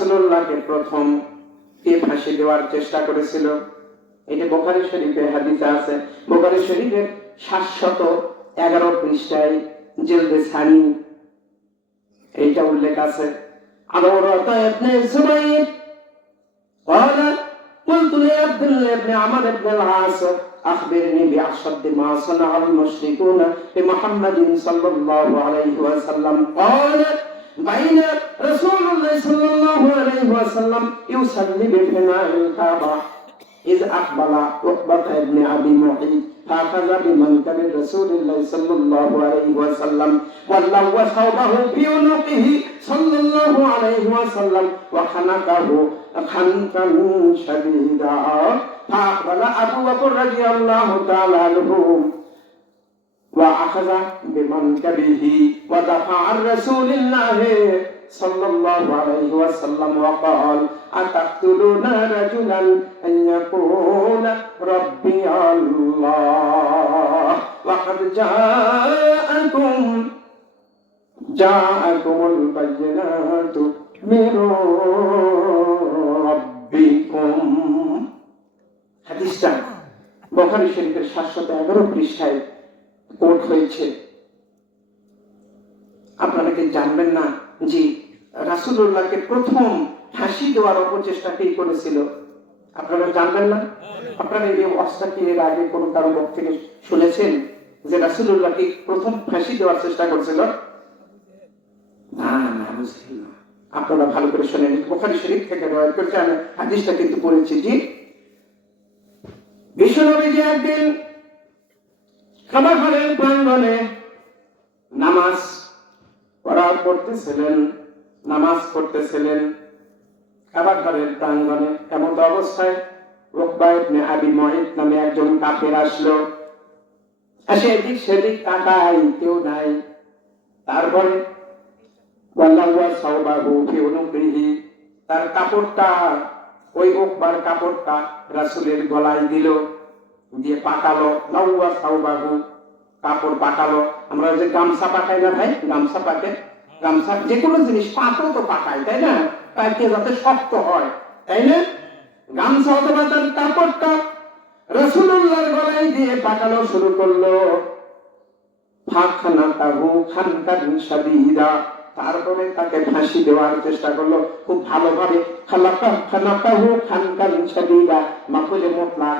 রাসূলুল্লাহকে প্রথম কে ফাঁসি দেওয়ার চেষ্টা করেছিল এটা বোখারি শরীফে হাদিসে আছে বোখারি শরীফের সাতশত এগারো পৃষ্ঠায় জেলদে সানি এইটা উল্লেখ আছে عمرة بن الزبير قال قلت لعبد الله بن عمرو بن العاص أخبرني بأشد ما صنع المشركون بمحمد صلى الله عليه وسلم قال بين رسول الله صلى الله عليه وسلم يصلي بفناء الكعبة إذ أقبل عقبة بن أبي معيط فأخذ بمنكب رسول الله صلى الله عليه وسلم ولو ثوبه في عنقه صلى الله عليه وسلم وخنقه خنقا شديدا فأقبل أبو بكر رضي الله تعالى عنه আখাযা বিমানকাবিহি ওয়া দাফা আন রাসূলিল্লাহ সাল্লাল্লাহু আলাইহি ওয়াসাল্লাম ওয়া ক্বাল, আতাকতুলুনা রাজুলান আন ইয়াকুলা রাব্বি আল্লাহ। ওয়া ক্বাদ জাআকুম, জাআকুমুল বায়িনাতু মিন রাব্বিকুম। হাদিসটা বখারি শরীফের এগারো পৃষ্ঠায় কোট হয়েছে। আপনারা কি জানবেন না যে রাসুল্লাহকে প্রথম ফাঁসি দেওয়ার অপচেষ্টা কে করেছিল? আপনারা জানবেন না? আপনারা এই অবস্থা কি এর আগে কোনো কারও মুখ থেকে শুনেছেন যে রাসুল্লাহকে প্রথম ফাঁসি দেওয়ার চেষ্টা করেছিল? না না, বুঝলেন না। আপনারা ভালো করে শোনেন। বোখারি শরীফ থেকে রয় করছে, আমি হাদিসটা কিন্তু পড়েছি। জি? বিশ্বনবীজি একদিন ঘরের প্রাঙ্গনে নামাজ পড়া করতেছিলেন নামাজ পড়তেছিলেন খাবার ঘরের প্রাঙ্গনে এমন অবস্থায় রোকবা ইবনে মুঈত নামে একজন কাফের আসলো। আসে এদিক সেদিক তাকাই কেউ নাই। তারপরে ওয়াল্লাহু সাওবাহু ফি উনুকিহি তার কাপড়টা, ওই ওকবার কাপড়টা রাসূলের গলায় দিল, দিয়ে পাকালো। লাউয়া সাওবাহু কাপড় পাকালো। আমরা যে গামছা পাকাই না ভাই? গামছা পাকে। গামছা যে কোনো জিনিস পাকও তো পাকায় তাই না? পাকে যাতে শক্ত হয়, তাই না? গামছা অথবা তার কাপড়টা রসুল্লাহর গলায় দিয়ে পাকানো শুরু করল। তারপরে তাকে ফাঁসি দেওয়ার চেষ্টা করল। খুব ভালোভাবে খালাকা খানাকাহু খানকান সাদিদা মাকুলে মোতলাক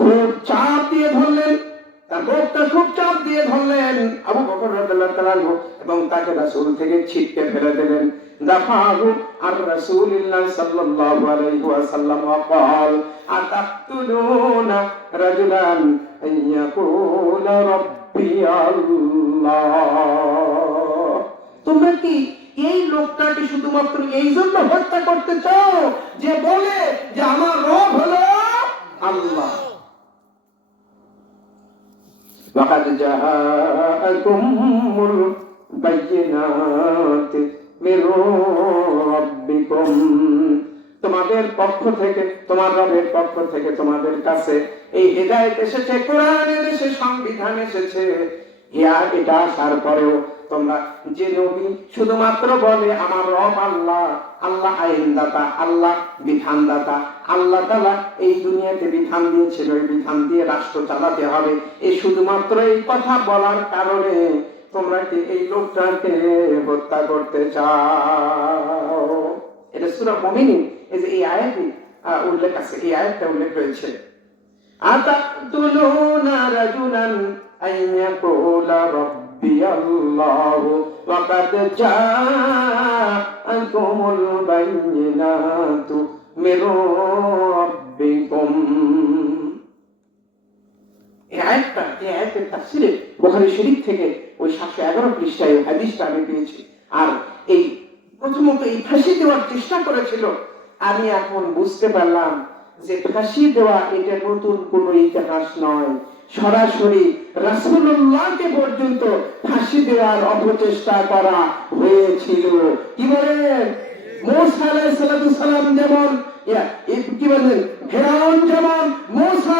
খুব চাপ দিয়ে ধরলেন তার বুকটা খুব চাপ দিয়ে ধরলেন আবু বকর রাদিয়াল্লাহু তাআলা আনহু এবং তাকে রাসূল থেকে ছিটকে ফেলে দিলেন দাফাহু আর রাসূলিল্লাহ সাল্লাল্লাহু আলাইহি ওয়াসাল্লাম وقال أتقتلون رجلا أن يقول ربي الله তোমরা কি এই লোকটাকে শুধুমাত্র এই জন্য হত্যা করতে চাও যে বলে যে আমার রব হলো আল্লাহ وقد جاءكم البينات من ربكم তোমাদের পক্ষ থেকে তোমার রবের পক্ষ থেকে তোমাদের কাছে এই হেদায়েত এসেছে কোরআন এসেছে সংবিধান এসেছে ইয়া এটা আসার পরেও তোমরা যে নবী শুধুমাত্র বলে আমার রব আল্লাহ আল্লাহ আইনদাতা আল্লাহ বিধানদাতা আল্লাহ তালা এই দুনিয়াতে বিধান দিয়েছিল ওই বিধান দিয়ে রাষ্ট্র চালাতে হবে। এই শুধুমাত্র এই কথা বলার কারণে তোমরা কি এই লোকটাকে হত্যা করতে চাও? এটা সুরা মুমিনিন। এই যে এই আয়াতই আহ, উল্লেখ আছে এই আয়াতটা উল্লেখ রয়েছে। আন ইয়াকুলা রাব্বি আল্লাহ ওয়া কাদ জাআকুমুল বাইয়িনাতু মির রাব্বিকুম। এই আয়াতটা, এই আয়াতের তাফসিরে বুখারী শরীফ থেকে ওই সাতশো এগারো পৃষ্ঠায় হাদিসটা আমি পেয়েছি। আর এই প্রথমত এই ফাঁসি দেওয়ার চেষ্টা করেছিল। আমি এখন বুঝতে পারলাম যে ফাঁসি দেওয়া এটা নতুন কোন ইতিহাস নয়। সরাসরি রাসুল্লাহকে পর্যন্ত ফাঁসি দেওয়ার অপচেষ্টা করা হয়েছিল। কি বলেন? মোসা আলাইহিস সালাম যেমন কি বলেন? ফেরাউন যেমন মোসা